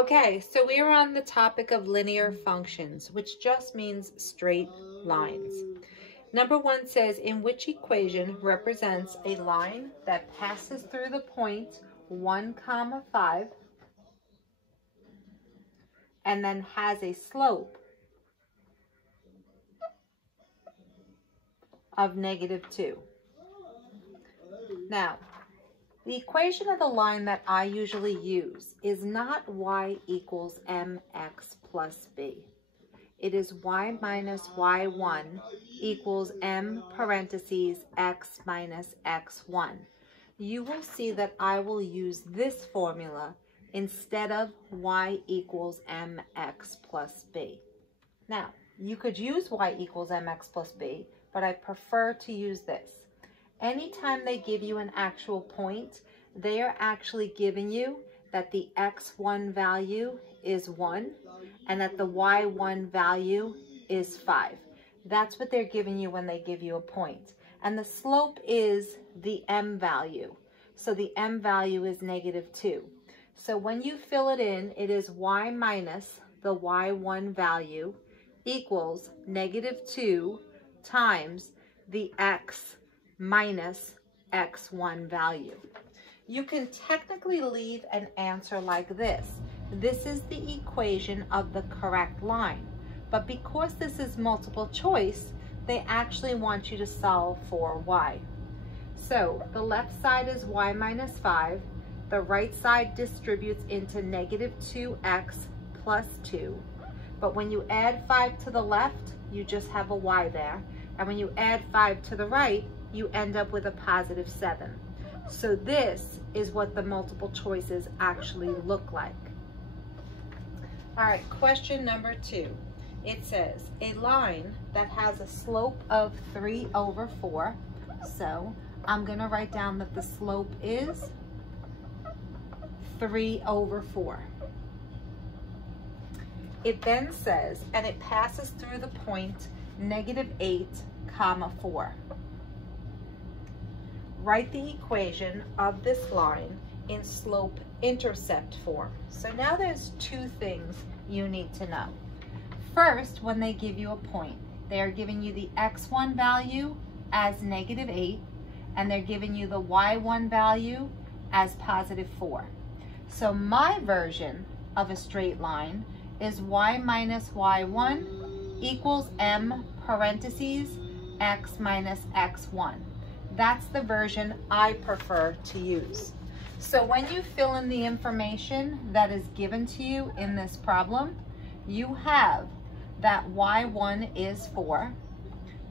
Okay, so we are on the topic of linear functions, which just means straight lines. Number 1 says, in which equation represents a line that passes through the point 1, 5, and then has a slope of -2. Now, the equation of the line that I usually use is not y equals mx plus b. It is y minus y1 equals m parentheses x minus x1. You will see that I will use this formula instead of y equals mx plus b. Now, you could use y equals mx plus b, but I prefer to use this. Anytime they give you an actual point, they are actually giving you that the x1 value is 1 and that the y1 value is 5. That's what they're giving you when they give you a point. And the slope is the m value. So the m value is -2. So when you fill it in, it is y minus the y1 value equals -2 times the x minus x1 value. You can technically leave an answer like this. This is the equation of the correct line. But because this is multiple choice, they actually want you to solve for y. So the left side is y minus 5. The right side distributes into -2x plus 2. But when you add 5 to the left, you just have a y there. And when you add 5 to the right, you end up with a +7. So this is what the multiple choices actually look like. All right, question number 2. It says, a line that has a slope of 3/4. So I'm gonna write down that the slope is 3/4. It then says, and it passes through the point -8, 4. Write the equation of this line in slope-intercept form. So now there's 2 things you need to know. First, when they give you a point, they are giving you the x1 value as -8, and they're giving you the y1 value as +4. So my version of a straight line is y minus y1 equals m parentheses x minus x1. That's the version I prefer to use. So when you fill in the information that is given to you in this problem, you have that y1 is 4.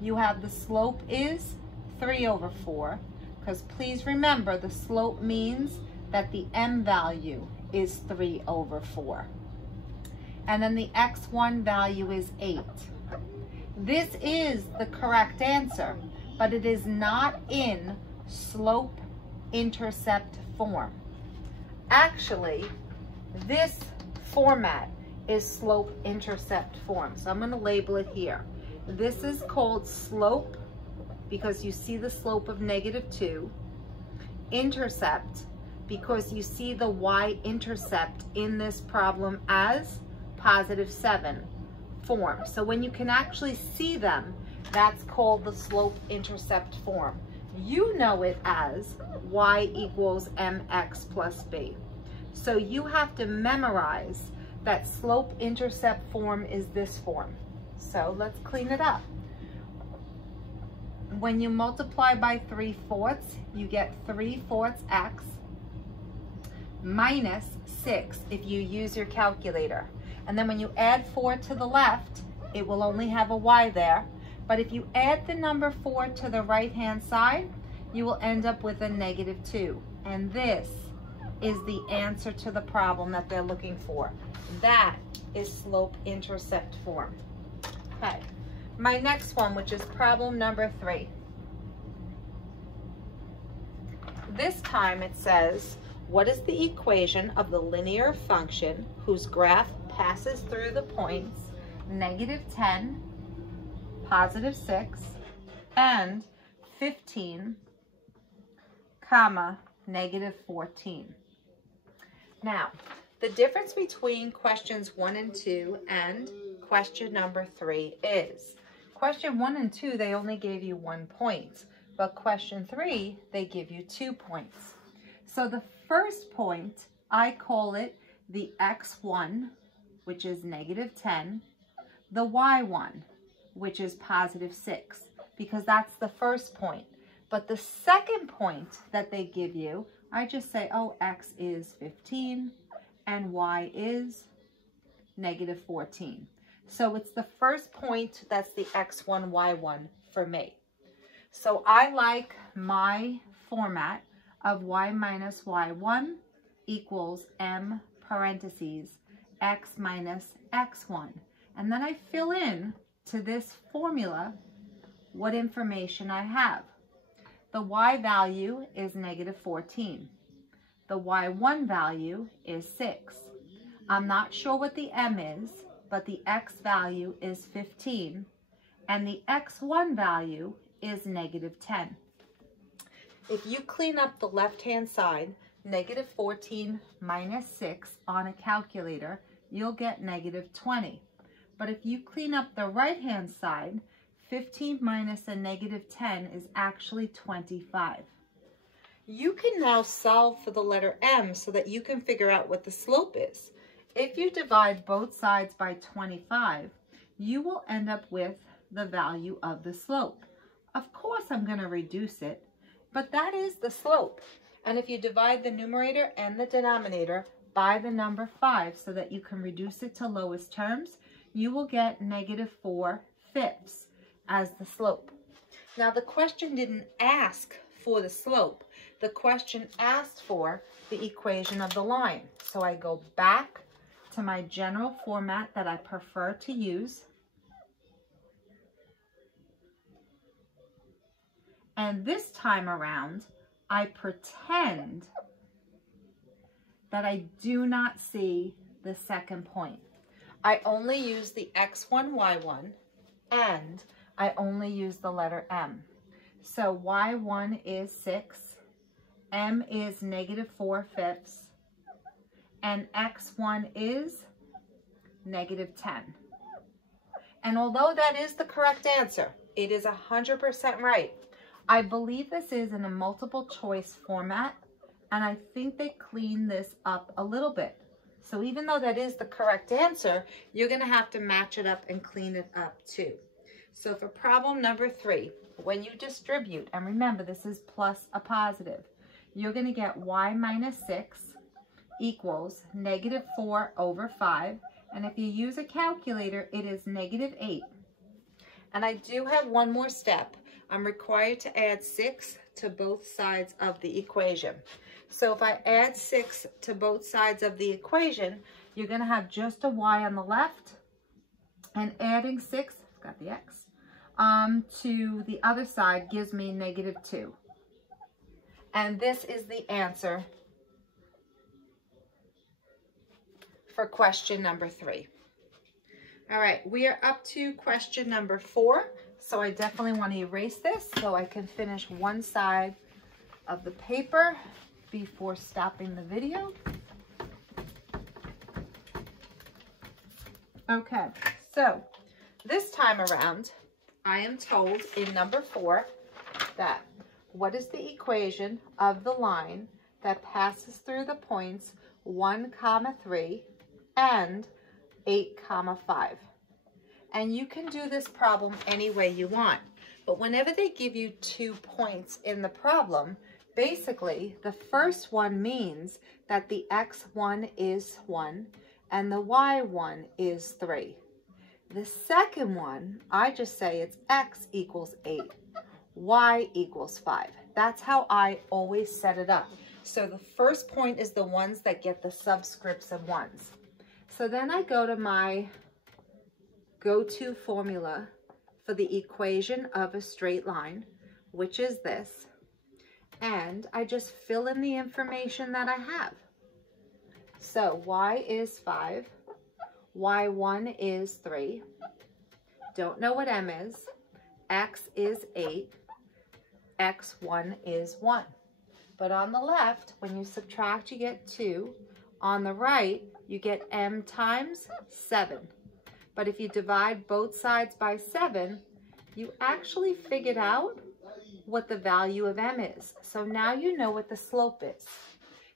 You have the slope is 3/4, because please remember the slope means that the m value is 3/4. And then the x1 value is 8. This is the correct answer, but it is not in slope-intercept form. Actually, this format is slope-intercept form. So I'm going to label it here. This is called slope because you see the slope of -2. Intercept because you see the y-intercept in this problem as +7 form. So when you can actually see them, that's called the slope-intercept form. You know it as y equals mx plus b. So you have to memorize that slope-intercept form is this form. So let's clean it up. When you multiply by 3/4, you get 3/4 x minus 6 if you use your calculator. And then when you add 4 to the left, it will only have a y there. But if you add the number 4 to the right-hand side, you will end up with a -2. And this is the answer to the problem that they're looking for. That is slope-intercept form. Okay, my next one, which is problem number 3. This time it says, what is the equation of the linear function whose graph passes through the points -10, +6, and 15, -14? Now, The difference between questions 1 and 2 and question number 3 is question 1 and 2, they only gave you 1 point, but question 3, they give you 2 points. So the first point, I call it the x1, which is -10, the y1, which is +6, because that's the first point. But the second point that they give you, I just say, oh, x is 15 and y is -14. So it's the first point that's the x1, y1 for me. So I like my format of y minus y1 equals m parentheses x minus x1. And then I fill in to this formula what information I have. The y value is -14. The y1 value is 6. I'm not sure what the m is, but the x value is 15, and the x1 value is -10. If you clean up the left-hand side, -14 minus 6 on a calculator, you'll get -20. But if you clean up the right-hand side, 15 minus a -10 is actually 25. You can now solve for the letter m so that you can figure out what the slope is. If you divide both sides by 25, you will end up with the value of the slope. Of course, I'm going to reduce it, but that is the slope. And if you divide the numerator and the denominator by the number 5 so that you can reduce it to lowest terms, you will get -4/5 as the slope. Now, the question didn't ask for the slope. The question asked for the equation of the line. So I go back to my general format that I prefer to use. And this time around, I pretend that I do not see the second point. I only use the x1, y1, and I only use the letter m. So y1 is 6, m is -4/5, and x1 is -10. And although that is the correct answer, it is 100% right. I believe this is in a multiple choice format, and I think they clean this up a little bit. So even though that is the correct answer, you're going to have to match it up and clean it up too. So for problem number 3, when you distribute, and remember this is plus a positive, you're going to get y minus 6 equals -4/5. And if you use a calculator, it is -8. And I do have one more step. I'm required to add 6 to both sides of the equation. So if I add 6 to both sides of the equation, you're going to have just a y on the left, and adding 6, got the x, to the other side gives me -2. And this is the answer for question number 3. All right, we are up to question number 4. So I definitely want to erase this so I can finish one side of the paper before stopping the video. Okay, so this time around, I am told in number 4 that what is the equation of the line that passes through the points 1, 3 and 8, 5. And you can do this problem any way you want. But whenever they give you 2 points in the problem, basically the first one means that the x1 is 1 and the y1 is 3. The second one, I just say it's x equals 8, y equals 5. That's how I always set it up. So the first point is the ones that get the subscripts of 1s. So then I go to my go-to formula for the equation of a straight line, which is this, and I just fill in the information that I have. So y is 5, y1 is 3, don't know what m is, x is 8, x1 is 1. But on the left, when you subtract, you get 2. On the right, you get m times 7. But if you divide both sides by 7, you actually figured out what the value of m is. So now you know what the slope is.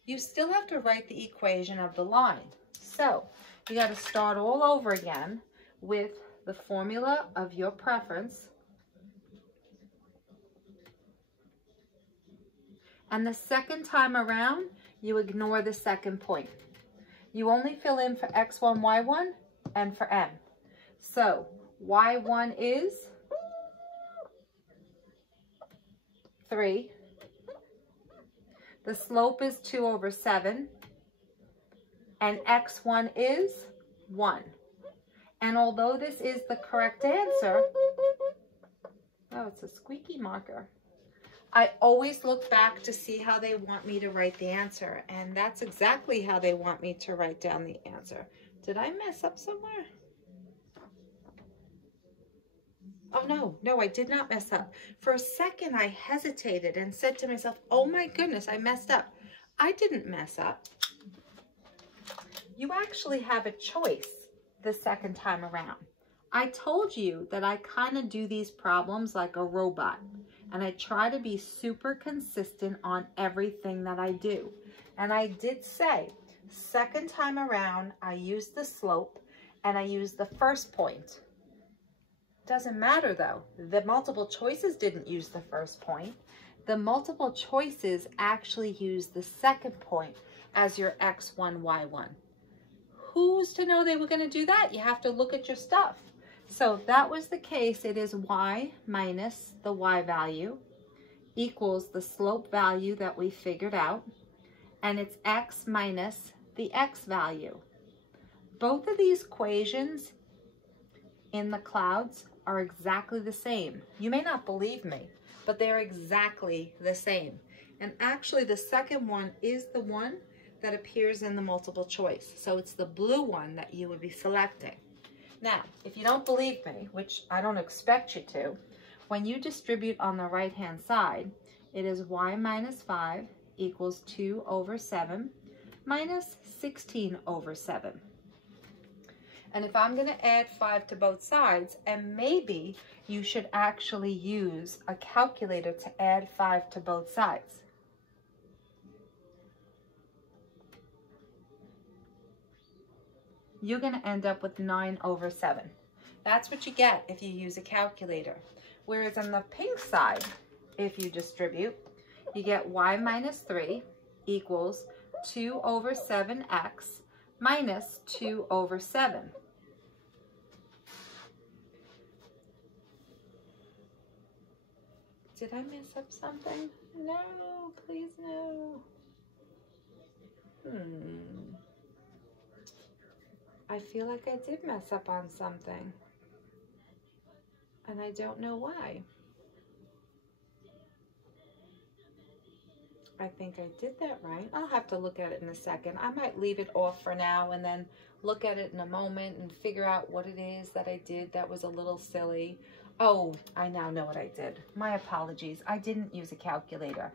You still have to write the equation of the line. So you got to start all over again with the formula of your preference. And the second time around, you ignore the second point. You only fill in for x1, y1, and for m. So y1 is 3. The slope is 2 over 7. And x1 is 1. And although this is the correct answer, oh, it's a squeaky marker. I always look back to see how they want me to write the answer. And that's exactly how they want me to write down the answer. Did I mess up somewhere? Oh, no, I did not mess up. For a second, I hesitated and said to myself, oh my goodness, I messed up. I didn't mess up. You actually have a choice the second time around. I told you that I kind of do these problems like a robot, and I try to be super consistent on everything that I do. And I did say, second time around, I used the slope and I used the first point. Doesn't matter though. The multiple choices didn't use the first point. The multiple choices actually use the second point as your x1, y1. Who's to know they were going to do that? You have to look at your stuff. So if that was the case, it is y minus the y value equals the slope value that we figured out, and it's x minus the x value. Both of these equations in the clouds are exactly the same. You may not believe me, but they're exactly the same. And actually the second one is the one that appears in the multiple choice. So it's the blue one that you would be selecting. Now, if you don't believe me, which I don't expect you to, when you distribute on the right-hand side, it is y minus 5 equals 2 over 7 minus 16 over 7. And if I'm going to add 5 to both sides, and maybe you should actually use a calculator to add 5 to both sides. You're going to end up with 9 over 7. That's what you get if you use a calculator. Whereas on the pink side, if you distribute, you get y minus 3 equals 2 over 7x minus 2 over 7. Did I mess up something? No, please no. I feel like I did mess up on something. And I don't know why. I think I did that right. I'll have to look at it in a second. I might leave it off for now and then look at it in a moment and figure out what it is that I did that was a little silly. Oh, I now know what I did. My apologies. I didn't use a calculator.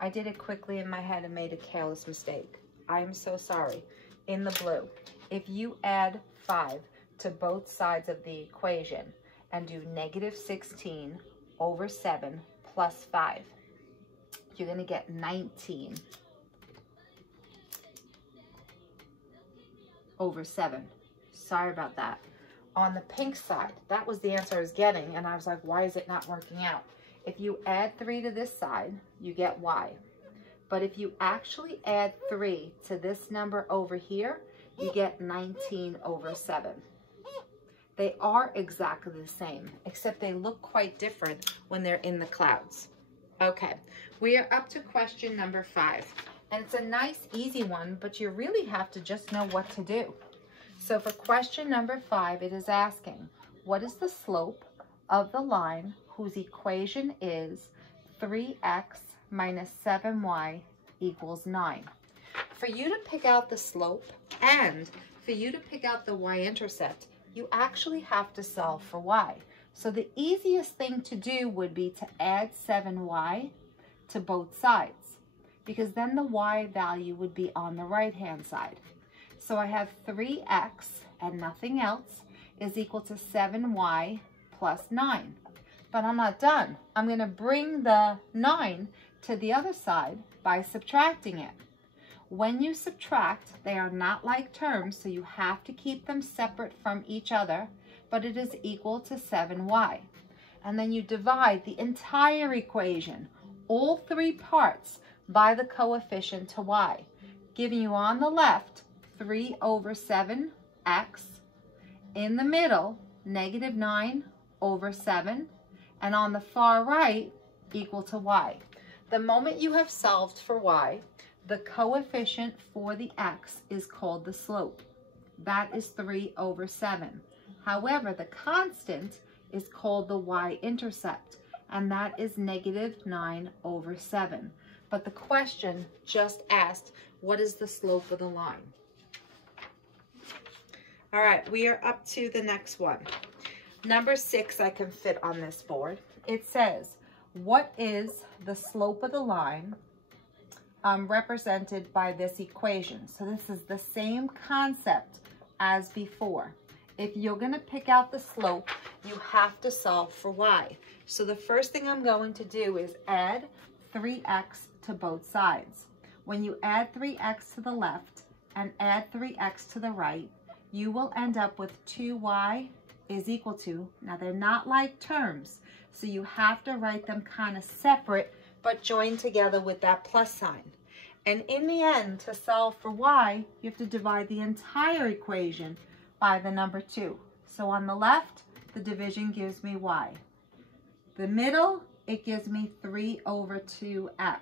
I did it quickly in my head and made a careless mistake. I am so sorry. In the blue, if you add 5 to both sides of the equation and do negative 16 over 7 plus 5, you're going to get 19 over 7. Sorry about that. On the pink side, that was the answer I was getting, and I was like, why is it not working out? If you add 3 to this side, you get y. But if you actually add 3 to this number over here, you get 19 over 7. They are exactly the same, except they look quite different when they're in the clouds. Okay, we are up to question number 5. And it's a nice, easy one, but you really have to just know what to do. So for question number 5, it is asking, what is the slope of the line whose equation is 3x minus 7y equals 9? For you to pick out the slope and for you to pick out the y-intercept, you actually have to solve for y. So the easiest thing to do would be to add 7y to both sides, because then the y value would be on the right-hand side. So I have 3x and nothing else is equal to 7y plus 9. But I'm not done. I'm going to bring the 9 to the other side by subtracting it. When you subtract, they are not like terms, so you have to keep them separate from each other, but it is equal to 7y. And then you divide the entire equation, all three parts, by the coefficient to y, giving you on the left 3 over 7x, in the middle negative 9 over 7, and on the far right equal to y. The moment you have solved for y, the coefficient for the x is called the slope. That is 3 over 7. However, the constant is called the y-intercept, and that is negative 9 over 7. But the question just asked, what is the slope of the line? All right, we are up to the next one. Number 6 I can fit on this board. It says, what is the slope of the line represented by this equation? So this is the same concept as before. If you're going to pick out the slope, you have to solve for y. So the first thing I'm going to do is add 3x to both sides. When you add 3x to the left and add 3x to the right, you will end up with 2y is equal to, now they're not like terms, so you have to write them kind of separate, but join together with that plus sign. And in the end, to solve for y, you have to divide the entire equation by the number 2. So on the left, the division gives me y. The middle, it gives me 3 over 2x.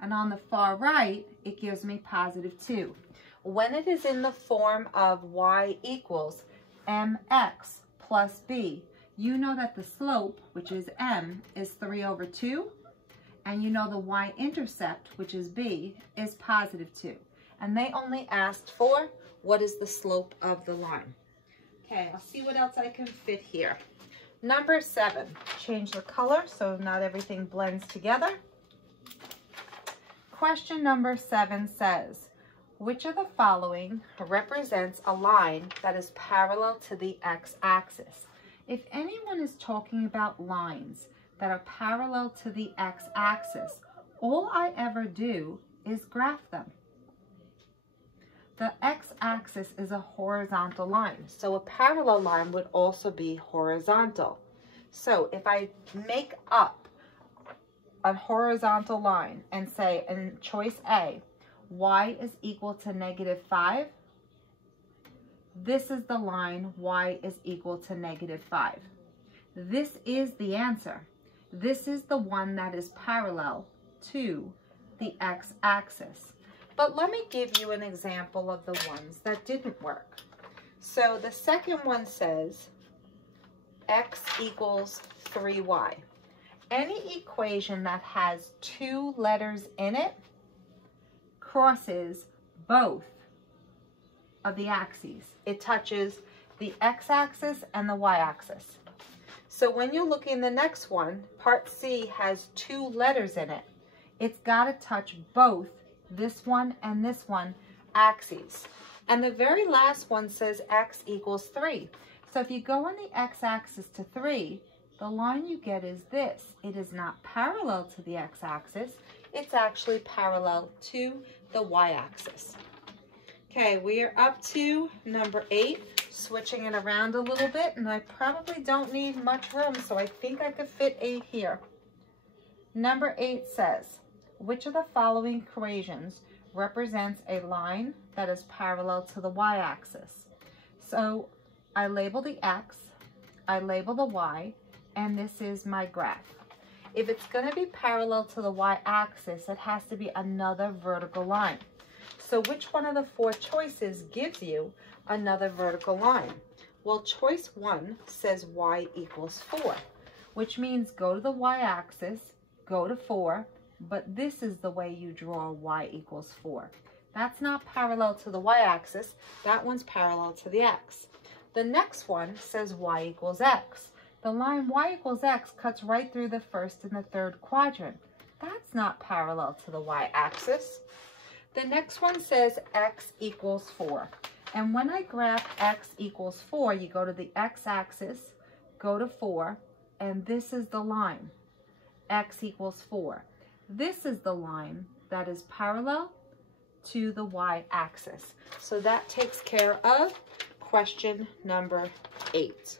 And on the far right, it gives me positive 2. When it is in the form of y equals mx plus b, you know that the slope, which is m, is 3 over 2. And you know the y-intercept, which is b, is positive 2. And they only asked for what is the slope of the line. Okay, I'll see what else I can fit here. Number 7, change the color so not everything blends together. Question number 7 says, which of the following represents a line that is parallel to the x-axis? If anyone is talking about lines that are parallel to the x-axis, all I ever do is graph them. The x-axis is a horizontal line, so a parallel line would also be horizontal. So if I make up a horizontal line and say in choice A, y is equal to negative 5, this is the line y is equal to negative 5. This is the answer. This is the one that is parallel to the x-axis. But let me give you an example of the ones that didn't work. So the second one says x equals 3y. Any equation that has 2 letters in it crosses both of the axes. It touches the x-axis and the y-axis. So when you look in the next one, part C has 2 letters in it. It's got to touch both this one and this one axes. And the very last one says x equals 3. So if you go on the x-axis to 3, the line you get is this. It is not parallel to the x-axis. It's actually parallel to the y-axis. Okay, we are up to number 8, switching it around a little bit, and I probably don't need much room, so I think I could fit 8 here. Number 8 says, which of the following equations represents a line that is parallel to the y-axis? So I label the x, I label the y, and this is my graph. If it's going to be parallel to the y-axis, it has to be another vertical line. So which one of the 4 choices gives you another vertical line? Well, choice 1 says y equals 4, which means go to the y-axis, go to 4, but this is the way you draw y equals 4. That's not parallel to the y-axis. That one's parallel to the x. The next one says y equals x. The line y equals x cuts right through the first and the third quadrant. That's not parallel to the y-axis. The next one says x equals 4. And when I graph x equals 4, you go to the x-axis, go to 4, and this is the line, x equals 4. This is the line that is parallel to the y-axis. So that takes care of question number 8.